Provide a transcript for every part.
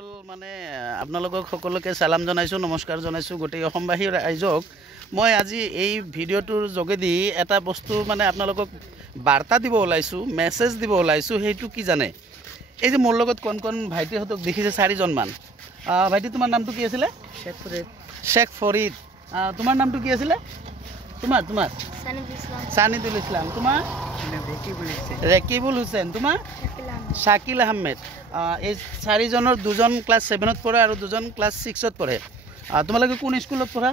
বন্ধুসকল মানে আপোনালোকক সকলোকে সালাম জনাইছোঁ নমস্কাৰ জনাইছোঁ গোটেই অসমবাসী ৰাইজক মই আজি এই ভিডিঅ'টোৰ যোগেদি এটা বস্তু মানে আপোনালোকক বাৰ্তা দিব ওলাইছোঁ মেছেজ দিব ওলাইছোঁ সেইটো কি জানে এই যে মোৰ লগত কোন ভাইটিহঁতক দেখিছে 4জন মান ভাইটি তোমাৰ নামটো কি আছিল শেখ ফৰিদ তোমাৰ নামটো কি আছিল তোমাৰ সানিদুল ইছলাম তোমাৰ ৰেকিবুল হুছেইন তোমাৰ শাকিল আহমেদ এই 4জনৰ 2জন ক্লাছ 7ত পঢ়ে আৰু 2জন ক্লাছ 6ত পঢ়ে তোমালোকে কোন স্কুলত পঢ়া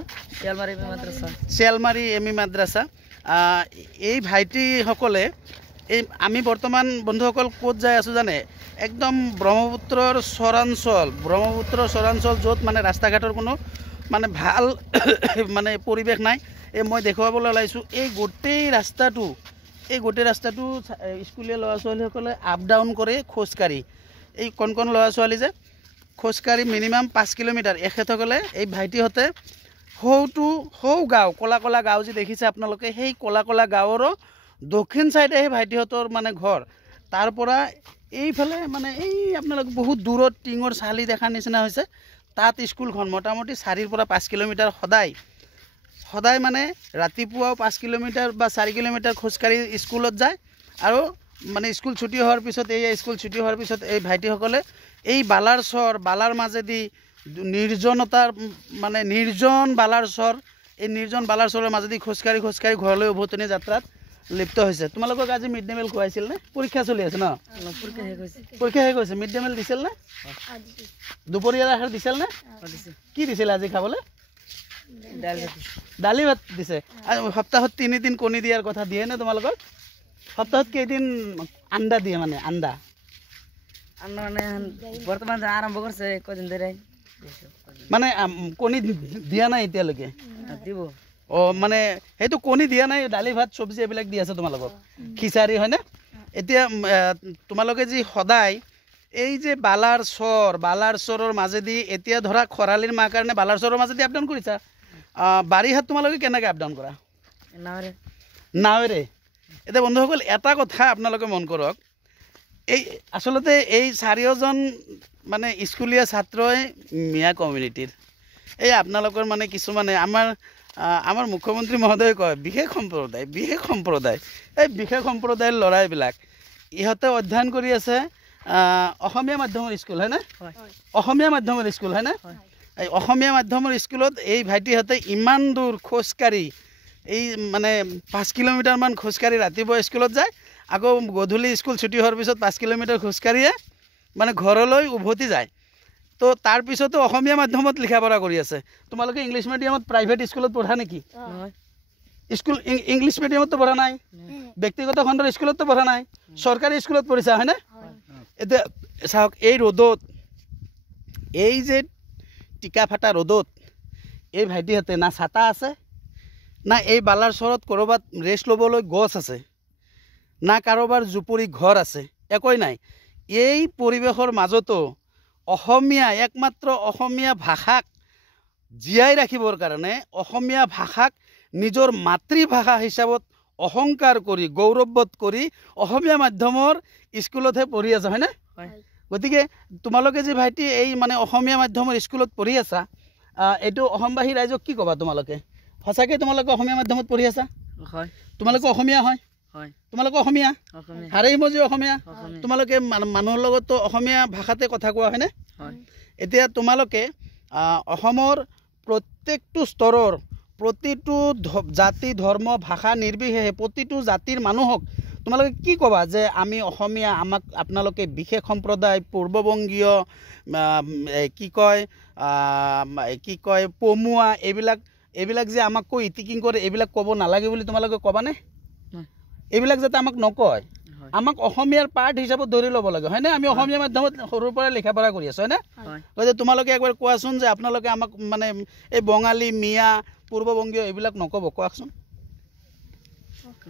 শিয়ালমাৰী এমই মাদ্ৰাছা এই ভাইটিসকলে এই আমি বৰ্তমান বন্ধুসকল ক'ত যাই আছোঁ জানে একদম ব্ৰহ্মপুত্ৰৰ চৰাঞ্চল য'ত মানে ৰাস্তা ঘাটৰ কোনো মানে ভাল মানে পৰিৱেশ নাই এই মই দেখুৱাবলৈ ওলাইছোঁ এই গোটেই ৰাস্তাটো স্কুলীয়া ল'ৰা ছোৱালীসকলে আপ ডাউন কৰে খোজকাঢ়ি এই কোন ল'ৰা ছোৱালী যে খোজকাঢ়ি মিনিমাম 5 কিলোমিটাৰ এখেতসকলে এই ভাইটিহঁতে সৌ গাঁও কলা গাঁও যে দেখিছে আপোনালোকে সেই কলা গাঁৱৰো দক্ষিণ চাইডে সেই ভাইটিহঁতৰ মানে ঘৰ তাৰ পৰা এইফালে মানে এই আপোনালোকে বহুত দূৰত টিঙৰ চালি দেখাৰ নিচিনা হৈছে তাত স্কুলখন মোটামুটি 4 পৰা 5 কিলোমিটাৰ সদায় মানে ৰাতিপুৱাও 5 কিলোমিটাৰ বা 4 কিলোমিটাৰ খোজকাঢ়ি স্কুলত যায় আৰু মানে স্কুল ছুটি হোৱাৰ পিছত এই ভাইটিসকলে এই বালাৰ মাজেদি নিৰ্জনতাৰ মানে নিৰ্জন বালাৰ চৰৰ মাজেদি খোজকাঢ়ি ঘৰলৈ উভতনি যাত্ৰাত লিপ্ত হৈছে তোমালোকক আজি মিড ডে মিল খুৱাইছিল নে পৰীক্ষা চলি আছে ন পৰীক্ষা শেষ হৈছে মিড ডে মিল দিছিল নে দুপৰীয়াৰ আহাৰ দিছিল নে কি দিছিল আজি খাবলৈ দালি ভাত দিছে সপ্তাহত 3 দিন কণী দিয়াৰ কথা দিয়ে নে তোমালোকৰ সপ্তাহত কেইদিন আন্ডা দিয়ে মানে আন্ডা মানে বৰ্তমান আৰম্ভ কৰিছে কদিন ধৰে মানে কণী দিয়া নাই এতিয়ালৈকে দিব মানে সেইটো কণী দিয়া নাই দালি ভাত চব্জি এইবিলাক দি আছে তোমালোকক খিচাৰি হয়নে এতিয়া তোমালোকে যি সদায় এই যে বালাৰ চৰৰ মাজেদি এতিয়া ধৰা খৰালিৰ মাহ কাৰণে বালাৰ চৰৰ মাজেদি আপ ডাউন কৰিছা বাৰিষাত তোমালোকে কেনেকৈ আপ ডাউন কৰা নাৱেৰে এতিয়া বন্ধুসকল এটা কথা আপোনালোকে মন কৰক এই আচলতে এই 4জন মানে স্কুলীয়া ছাত্ৰই মিয়া কমিউনিটিৰ এই আপোনালোকৰ মানে কিছুমানে আমাৰ মুখ্যমন্ত্ৰী মহোদয়ে কয় বিশেষ সম্প্ৰদায় এই বিশেষ সম্প্ৰদায়ৰ ল'ৰাইবিলাক ইহঁতে অধ্যয়ন কৰি আছে অসমীয়া মাধ্যমৰ স্কুল হয়নে অসমীয়া মাধ্যমৰ স্কুল হয়নে এই অসমীয়া মাধ্যমৰ স্কুলত এই ভাইটিহঁতে ইমান দূৰ খোজকাঢ়ি এই মানে 5 কিলোমিটাৰমান খোজকাঢ়ি ৰাতিপুৱা স্কুলত যায় আকৌ গধূলি স্কুল ছুটি হোৱাৰ পিছত 5 কিলোমিটাৰ খোজকাঢ়িয়ে মানে ঘৰলৈ উভতি যায় তো তাৰ পিছতো অসমীয়া মাধ্যমত লিখা পঢ়া কৰি আছে তোমালোকে ইংলিছ মিডিয়ামত প্ৰাইভেট স্কুলত পঢ়া নেকি স্কুল ইংলিছ মিডিয়ামতো পঢ়া নাই ব্যক্তিগত খণ্ডৰ স্কুলতো পঢ়া নাই চৰকাৰী স্কুলত পঢ়িছা হয়নে এতিয়া চাওক এই ৰ'দত এই যে টিকা ফাটা ৰ'দত এই ভাইটিহঁতে না ছাতা আছে না এই বালাৰ চৰত ক'ৰবাত ৰেষ্ট ল'বলৈ গছ আছে না কাৰোবাৰ জুপুৰি ঘৰ আছে একোই নাই এই পৰিৱেশৰ মাজতো একমাত্ৰ অসমীয়া ভাষাক জীয়াই ৰাখিবৰ কাৰণে অসমীয়া ভাষাক নিজৰ মাতৃভাষা হিচাপত অহংকাৰ কৰি গৌৰৱবোধ কৰি অসমীয়া মাধ্যমৰ স্কুলতহে পঢ়ি আছে হয়নে গতিকে তোমালোকে যে ভাইটি এই মানে অসমীয়া মাধ্যমৰ স্কুলত পঢ়ি আছা এইটো অসমবাসী ৰাইজক কি ক'বা তোমালোকে সঁচাকৈ তোমালোকে অসমীয়া মাধ্যমত পঢ়ি আছা তোমালোকে অসমীয়া হয় তোমালোকে অসমীয়া হাৰেই মজি অসমীয়া তোমালোকে মানুহৰ লগতো অসমীয়া ভাষাতে কথা কোৱা হয়নে এতিয়া তোমালোকে অসমৰ প্ৰত্যেকটো স্তৰৰ প্ৰতিটো জাতি ধৰ্ম ভাষা নিৰ্বিশেষে প্ৰতিটো জাতিৰ মানুহক তোমালোকে কি ক'বা যে আমি অসমীয়া আপোনালোকে বিশেষ সম্প্ৰদায় পূৰ্ববংগীয় কি কয় পমুৱা এইবিলাক যে আমাক কৈ ইটিকিং কৰে এইবিলাক ক'ব নালাগে বুলি তোমালোকে ক'বানে এইবিলাক যাতে আমাক নকয় আমাক অসমীয়াৰ পাৰ্ট হিচাপত ধৰি ল'ব লাগে হয়নে আমি অসমীয়া মাধ্যমত সৰুৰ পৰা লিখা পঢ়া কৰি আছোঁ হয়নে গতিকে তোমালোকে একবাৰ কোৱাচোন যে আপোনালোকে আমাক মানে এই বঙালী মিয়া পূৰ্ববংগীয় এইবিলাক নক'ব কোৱাচোন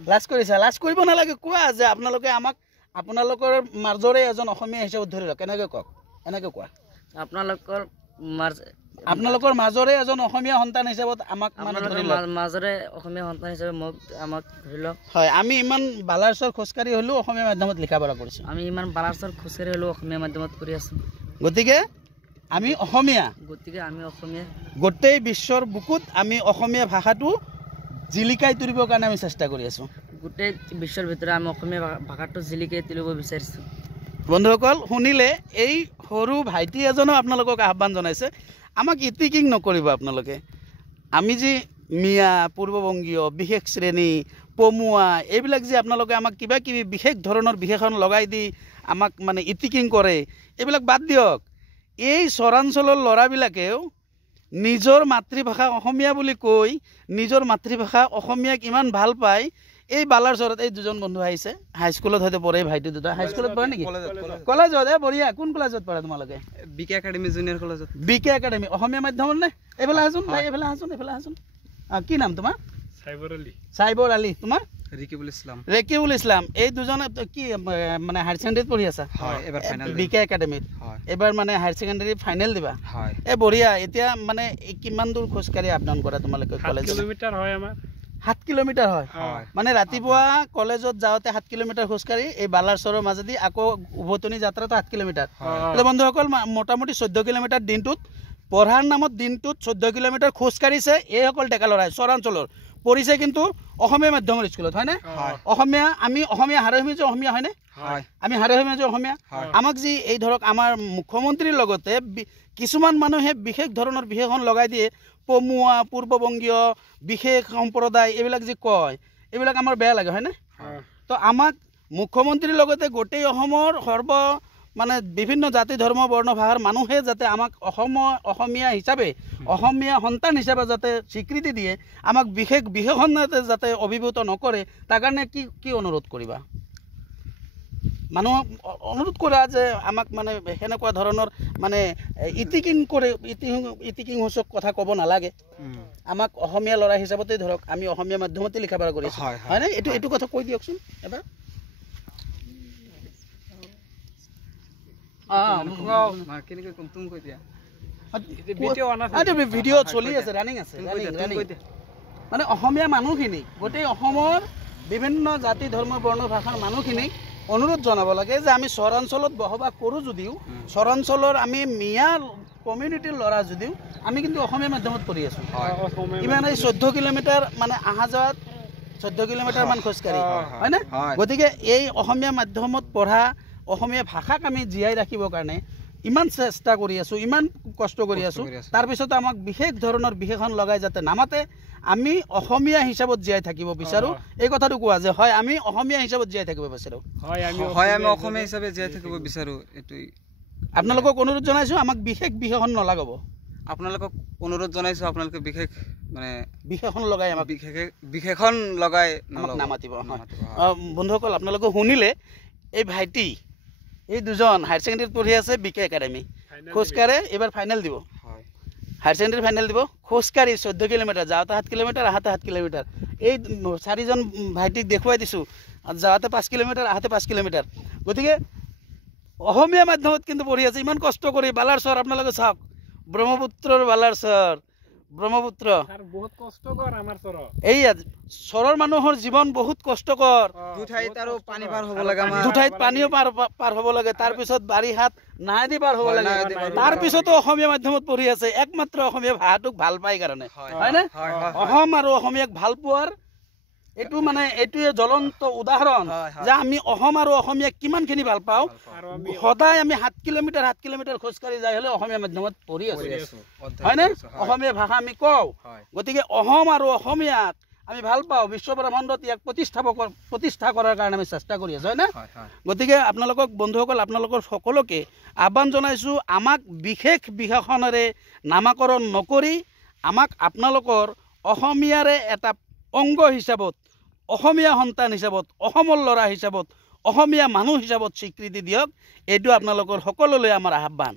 লাজ কৰিছা লাজ কৰিব নালাগে কোৱা যে আপোনালোকে আমাক আপোনালোকৰ মাজৰে এজন অসমীয়া হিচাপত ধৰি লওক কেনেকৈ কওক এনেকৈ কোৱা আপোনালোকৰ মাজৰে এজন অসমীয়া সন্তান হিচাপত আমাক মাজৰে অসমীয়া সন্তান হিচাপে আমাক ধৰি লওক হয় আমি ইমান বালাৰচৰ খোজকাঢ়ি হ'লেও অসমীয়া মাধ্যমত লিখা পঢ়া কৰিছোঁ আমি ইমান বালাৰচৰ খোজকাঢ়ি হ'লেও অসমীয়া মাধ্যমত কৰি আছোঁ গতিকে আমি অসমীয়া গতিকে আমি অসমীয়া গোটেই বিশ্বৰ বুকুত আমি অসমীয়া ভাষাটো জিলিকাই তুলিবৰ কাৰণে আমি চেষ্টা কৰি আছোঁ গোটেই বিশ্বৰ ভিতৰত আমি অসমীয়া ভাষাটো জিলিকাই তুলিব বিচাৰিছোঁ বন্ধুসকল শুনিলে এই সৰু ভাইটি এজনেও আপোনালোকক আহ্বান জনাইছে আমাক ইতিকিং নকৰিব আপোনালোকে আমি যি মিয়া পূৰ্ববংগীয় বিশেষ শ্ৰেণী পমুৱা এইবিলাক যে আপোনালোকে আমাক কিবা কিবি বিশেষ ধৰণৰ বিশেষণ লগাই দি আমাক মানে ইতিকিং কৰে এইবিলাক বাদ দিয়ক এই চৰাঞ্চলৰ ল'ৰাবিলাকেও নিজৰ মাতৃভাষা অসমীয়া বুলি কৈ নিজৰ মাতৃভাষা অসমীয়াক ইমান ভাল পায় এই বালাৰচৰত এই দুজন বন্ধু আহিছে হাইস্কুলত হয়তো পঢ়ে ভাইটি দুটা হাইস্কুলত পঢ়ে নেকি কলেজত বঢ়িয়া কোন কলেজত পঢ়ে তোমালোকে বিকে একাডেমি জুনিয়ৰ কলেজত বিকে একাডেমি অসমীয়া মাধ্যমৰ নে এইফালে আছোন এইফালে আছোন কি নাম তোমাৰ চাইবৰ আলী তোমাৰ ৰেকিবুল ইছলাম এই দুজনে কি মানে হায়াৰ ছেকেণ্ডেৰীত পঢ়ি আছা বিকে একাডেমিত এবাৰ মানে হায়াৰ ছেকেণ্ডেৰী ফাইনেল দিবা এই বঢ়িয়া এতিয়া মানে কিমান দূৰ খোজকাঢ়ি আপ ডাউন কৰা তোমালোকে কলেজ 7 কিলোমিটাৰ হয় মানে ৰাতিপুৱা কলেজত যাওঁতে 7 কিলোমিটাৰ খোজকাঢ়ি এই বালাৰচৰৰ মাজেদি আকৌ উভতনি যাত্ৰাটো 8 কিলোমিটাৰ এতিয়া বন্ধুসকল মোটামুটি 14 কিলোমিটাৰ দিনটোত পঢ়াৰ নামত দিনটোত 14 কিলোমিটাৰ খোজকাঢ়িছে এইসকল ডেকা ল'ৰাই চৰাঞ্চলৰ পঢ়িছে কিন্তু অসমীয়া মাধ্যমৰ স্কুলত হয়নে অসমীয়া আমি অসমীয়া হাৰহিমে যে অসমীয়া হয়নে আমি হাৰহিমে যে অসমীয়া আমাক যি এই ধৰক আমাৰ মুখ্যমন্ত্ৰীৰ লগতে কিছুমান মানুহে বিশেষ ধৰণৰ বিশেষণ লগাই দিয়ে পমুৱা পূৰ্ববংগীয় বিশেষ সম্প্ৰদায় এইবিলাক যি কয় এইবিলাক আমাৰ বেয়া লাগে হয়নে তো আমাক মুখ্যমন্ত্ৰীৰ লগতে গোটেই অসমৰ মানে বিভিন্ন জাতি ধৰ্ম বৰ্ণ ভাষাৰ মানুহে যাতে আমাক অসমীয়া হিচাপে অসমীয়া সন্তান হিচাপে যাতে স্বীকৃতি দিয়ে আমাক বিশেষ বিশেষণ যাতে অভিভূত নকৰে তাৰ কাৰণে কি অনুৰোধ কৰিবা মানুহক অনুৰোধ কৰা যে আমাক মানে সেনেকুৱা ধৰণৰ মানে ইতিকিং সূচক কথা ক'ব নালাগে আমাক অসমীয়া ল'ৰা হিচাপতে ধৰক আমি অসমীয়া মাধ্যমতে লিখা পঢ়া কৰিছোঁ হয়নে এইটো কথা কৈ দিয়কচোন এবাৰ ভিডিঅ' চলি আছে ৰানিং আছে মানে অসমীয়া মানুহখিনি গোটেই অসমৰ বিভিন্ন জাতি ধৰ্ম বৰ্ণ ভাষাৰ মানুহখিনিক অনুৰোধ জনাব লাগে যে আমি চৰাঞ্চলত বসবাস কৰোঁ যদিও চৰাঞ্চলৰ আমি মিয়া কমিউনিটিৰ ল'ৰা যদিও আমি কিন্তু অসমীয়া মাধ্যমত পঢ়ি আছোঁ ইমান এই 14 কিলোমিটাৰ মানে অহা যোৱাত 14 কিলোমিটাৰ মান খোজকাঢ়ি হয়নে গতিকে এই অসমীয়া মাধ্যমত পঢ়া অসমীয়া ভাষাক আমি জীয়াই ৰাখিবৰ কাৰণে ইমান চেষ্টা কৰি আছোঁ ইমান কষ্ট কৰি আছোঁ তাৰপিছত আমাক বিশেষ ধৰণৰ বিশেষণ লগাই যাতে নামাতে আমি অসমীয়া হিচাপত জীয়াই থাকিব বিচাৰোঁ এই কথাটো কোৱা যে হয় আমি অসমীয়া হিচাপত জীয়াই থাকিব বিচাৰোঁ আমি অসমীয়া হিচাপে জীয়াই থাকিব বিচাৰোঁ এইটোই আপোনালোকক অনুৰোধ জনাইছোঁ আমাক বিশেষ বিশেষণ নলগাব আপোনালোকক অনুৰোধ জনাইছোঁ আপোনালোকে বিশেষ মানে বিশেষণ লগাই আমাক বিশেষণ লগাই আমাক নামাতিব বন্ধুসকল আপোনালোকে শুনিলে এই ভাইটি এই দুজন হায়াৰ ছেকেণ্ডেৰীত পঢ়ি আছে বিকে একাডেমি খোজকাঢ়ে এইবাৰ ফাইনেল দিব হায়াৰ ছেকেণ্ডেৰী ফাইনেল দিব খোজকাঢ়ি 14 কিলোমিটাৰ যাওঁতে 7 কিলোমিটাৰ আহোঁতে 7 কিলোমিটাৰ এই 4জন ভাইটিক দেখুৱাই দিছোঁ যাওঁতে 5 কিলোমিটাৰ আহোঁতে 5 কিলোমিটাৰ গতিকে অসমীয়া মাধ্যমত কিন্তু পঢ়ি আছে ইমান কষ্ট কৰি বালাৰচৰ আপোনালোকে চাওক ব্ৰহ্মপুত্ৰৰ বালাৰচৰ ব্ৰহ্মপুত্ৰ বহুত কষ্টকৰ আমাৰ চৰ এইয়া চৰৰ মানুহৰ জীৱন বহুত কষ্টকৰ দুঠাইত আৰু পানী পাৰ হ'ব লাগে দুঠাইত পানীও পাৰ হ'ব লাগে তাৰপিছত বাৰিষাত নাৱেদি পাৰ হ'ব লাগে তাৰপিছতো অসমীয়া মাধ্যমত পঢ়ি আছে একমাত্ৰ অসমীয়া ভাষাটোক ভাল পাই কাৰণে হয়নে অসম আৰু অসমীয়াক ভাল পোৱাৰ এইটো মানে এইটোৱে জ্বলন্ত উদাহৰণ যে আমি অসম আৰু অসমীয়াক কিমানখিনি ভাল পাওঁ সদায় আমি 7 কিলোমিটাৰ খোজকাঢ়ি যাই হ'লে অসমীয়া মাধ্যমত পঢ়ি আছোঁ হয়নে অসমীয়া ভাষা আমি কওঁ গতিকে অসম আৰু অসমীয়াক আমি ভাল পাওঁ বিশ্বব্ৰহ্মাণ্ডত ইয়াক প্ৰতিষ্ঠা কৰাৰ কাৰণে আমি চেষ্টা কৰি আছোঁ হয়নে গতিকে আপোনালোকক বন্ধুসকল আপোনালোকৰ সকলোকে আহ্বান জনাইছোঁ আমাক বিশেষ বিশেষণেৰে নামাকৰণ নকৰি আমাক আপোনালোকৰ অসমীয়াৰে এটা অংগ হিচাপত অসমীয়া সন্তান হিচাপত অসমৰ ল'ৰা হিচাপত অসমীয়া মানুহ হিচাপত স্বীকৃতি দিয়ক এইটো আপোনালোকৰ সকলোলৈ আমাৰ আহ্বান